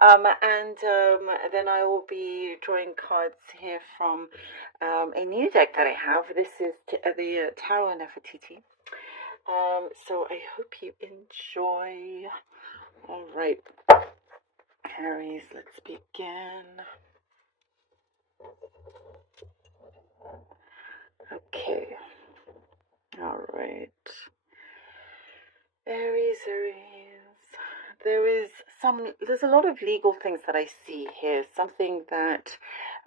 And then I will be drawing cards here from a new deck that I have. This is the Tarot Nefertiti. So I hope you enjoy. All right, Aries, let's begin. Okay. All right. Aries. There's a lot of legal things that I see here. Something that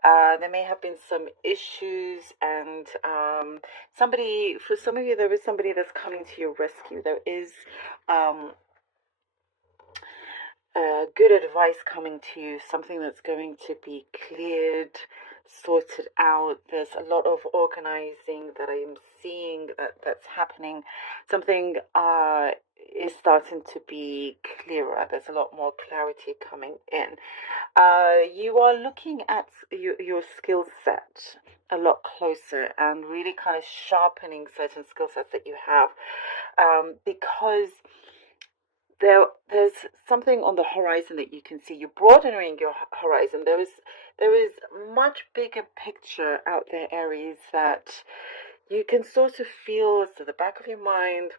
there may have been some issues, and for some of you, there is somebody that's coming to your rescue. There is good advice coming to you, something that's going to be cleared, sorted out. There's a lot of organizing that I am seeing that's happening. Something is starting to be clearer. There's a lot more clarity coming in. You are looking at your skill set a lot closer and really kind of sharpening certain skill sets that you have, because there's something on the horizon that you can see. You're broadening your horizon. There is much bigger picture out there, Aries, that you can sort of feel to the back of your mind.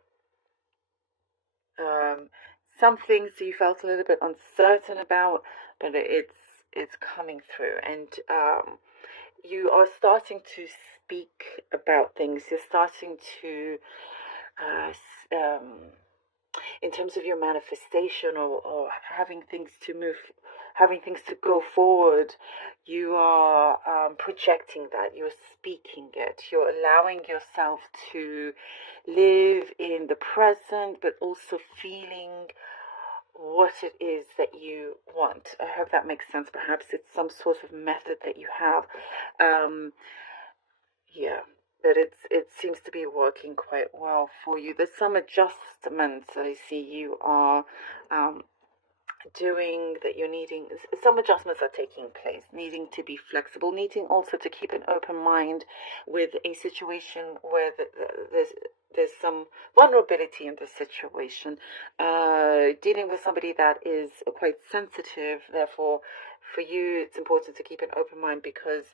Some things you felt a little bit uncertain about, but it's coming through, and you are starting to speak about things. You're starting to in terms of your manifestation, or having things to go forward, you are projecting that, you're speaking it, you're allowing yourself to live in the present, but also feeling what it is that you want. I hope that makes sense. Perhaps it's some sort of method that you have. Yeah, but it seems to be working quite well for you. There's some adjustments that I see you are doing, that you're needing. Some adjustments are taking place, needing to be flexible, needing also to keep an open mind with a situation where there's some vulnerability in the situation. Dealing with somebody that is quite sensitive, therefore, for you, it's important to keep an open mind, because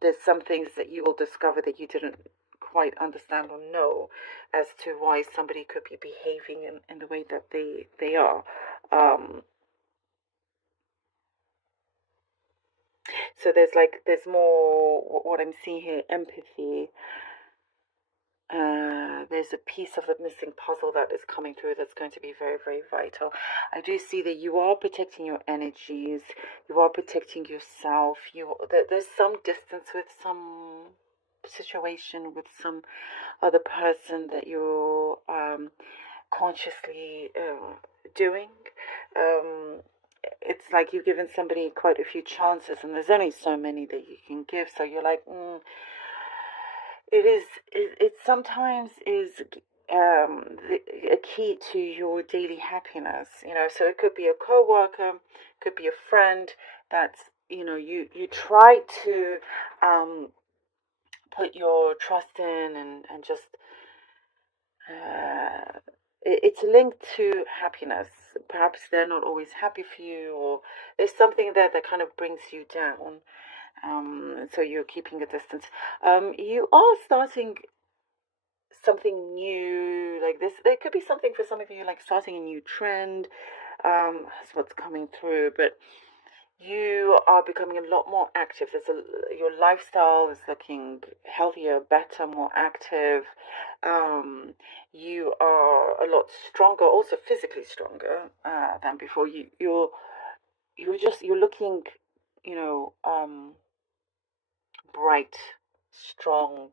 there's some things that you will discover that you didn't quite understand or know as to why somebody could be behaving in the way that they are. So there's more, what I'm seeing here, empathy. There's a piece of the missing puzzle that is coming through that's going to be very, very vital. I do see that you are protecting your energies, you are protecting yourself. There's some distance with some situation, with some other person that you're consciously doing. It's like you've given somebody quite a few chances, and there's only so many that you can give. So you're like, it sometimes is a key to your daily happiness. So it could be a co-worker, could be a friend that's, you try to put your trust in, and just it's linked to happiness. Perhaps they're not always happy for you, or there's something there that kind of brings you down. So you're keeping a distance. You are starting something new, like this. There could be something for some of you, like starting a new trend. That's what's coming through. But you are becoming a lot more active. Your lifestyle is looking healthier, better, more active. You are a lot stronger, also physically stronger than before. You're looking, you know, bright, strong.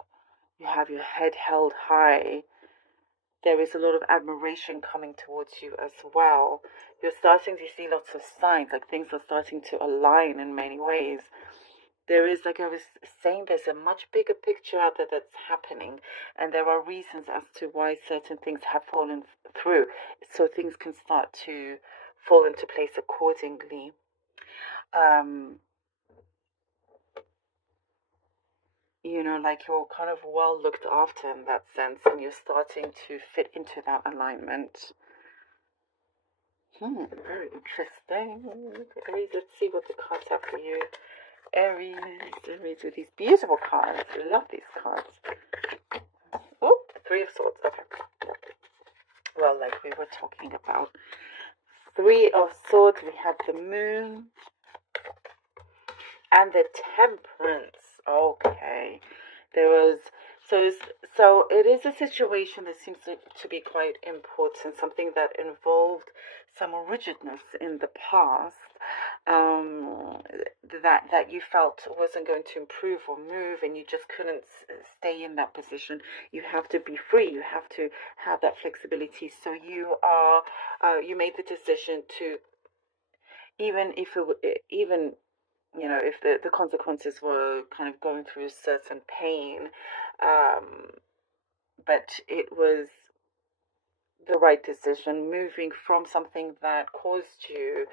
You have your head held high. There is a lot of admiration coming towards you as well. You're starting to see lots of signs, like things are starting to align in many ways. There is, like I was saying, there's a much bigger picture out there that's happening, and there are reasons as to why certain things have fallen through, so things can start to fall into place accordingly. Like you're kind of well looked after in that sense, and you're starting to fit into that alignment. Very interesting. Aries, let's see what the cards have for you. Aries, Aries with these beautiful cards. I love these cards. Oh, Three of Swords. Okay. Well, like we were talking about. Three of Swords, we have the Moon and the Temperance. Okay. There was so it is a situation that seems to be quite important, something that involved some rigidness in the past, um, that you felt wasn't going to improve or move, and you just couldn't stay in that position. You have to be free. You have to have that flexibility. So you made the decision to, even if even if the consequences were kind of going through certain pain, um, but it was the right decision, moving from something that caused you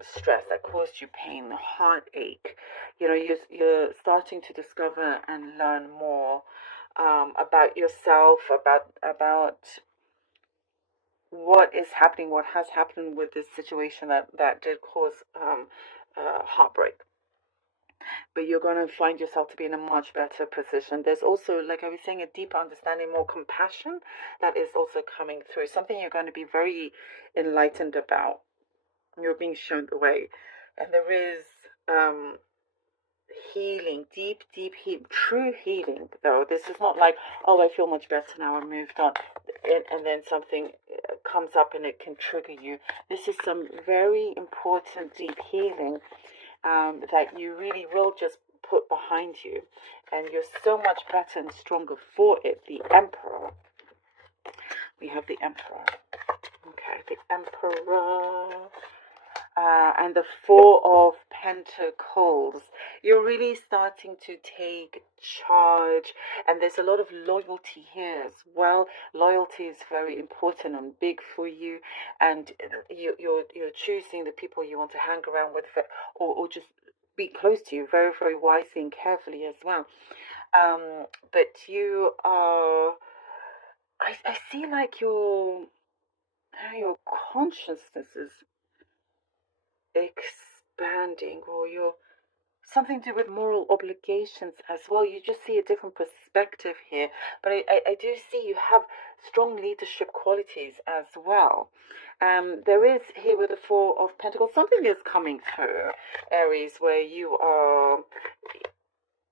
stress, that caused you pain, heartache. You're starting to discover and learn more about yourself, about what is happening, what has happened with this situation that did cause heartbreak. But you're going to find yourself to be in a much better position. There's also, like I was saying, a deeper understanding, more compassion that is also coming through. Something you're going to be very enlightened about. You're being shown the way. And there is healing, deep, true healing, though. This is not like, oh, I feel much better now, I moved on. And then something comes up and it can trigger you. This is some very important, deep healing that you really will just put behind you, and you're so much better and stronger for it. The Emperor. We have the Emperor. Okay, the Emperor. And the Four of Pentacles. You're really starting to take charge, and there's a lot of loyalty here as well. Loyalty is very important and big for you, and you're choosing the people you want to hang around with, or just be close to you, very, very wisely and carefully as well. But you are, I see like your consciousness is expanding, or you're something to do with moral obligations as well. You just see a different perspective here, but I do see you have strong leadership qualities as well. There is here with the Four of Pentacles, something is coming through, Aries, where you are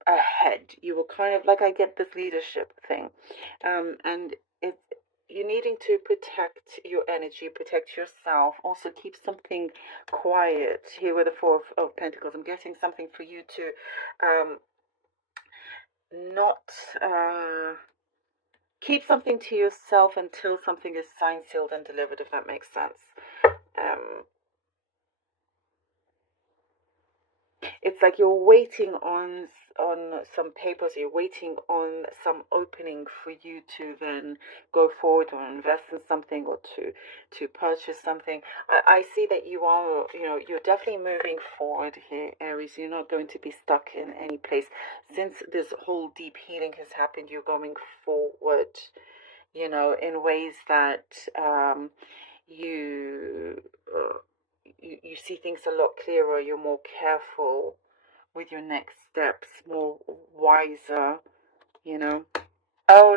ahead. You were kind of like, I get this leadership thing, and it's, you're needing to protect your energy, protect yourself, also keep something quiet. Here with the Four of Pentacles, I'm getting something for you to not keep something to yourself until something is signed, sealed, and delivered, if that makes sense. It's like you're waiting on some papers, you're waiting on some opening for you to then go forward or invest in something, or to purchase something. I see that you are, you're definitely moving forward here, Aries. You're not going to be stuck in any place. Since this whole deep healing has happened, you're going forward, in ways that you you see things a lot clearer. You're more careful with your next steps, more wiser, Oh,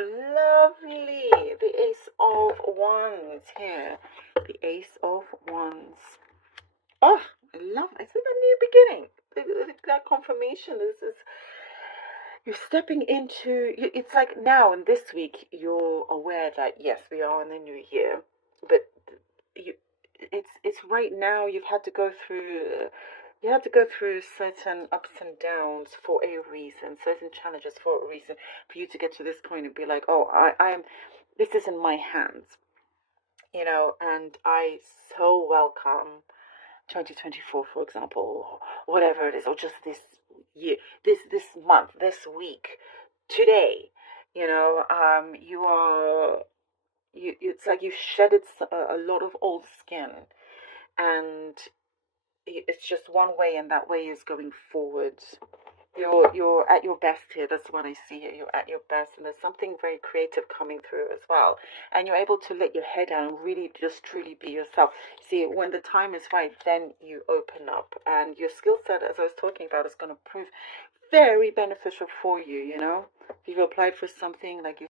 lovely. The Ace of Wands here. The Ace of Wands. Oh, I love it. It's a new beginning. That confirmation is you're stepping into, it's like now in this week you're aware that yes, we are in the new year, but you it's right now. You had to go through certain ups and downs for a reason, certain challenges for a reason, for you to get to this point and be like, oh, I'm this is in my hands, and I so welcome 2024, for example, or whatever it is, or just this year, this month, this week, today. You are it's like you've shedded a lot of old skin, and it's just one way, and that way is going forward. You're at your best here. That's what I see here. You're at your best, and there's something very creative coming through as well. And you're able to let your head down and really just truly be yourself. See, when the time is right, then you open up, and your skill set, as I was talking about, is going to prove very beneficial for you. You know, if you've applied for something like you.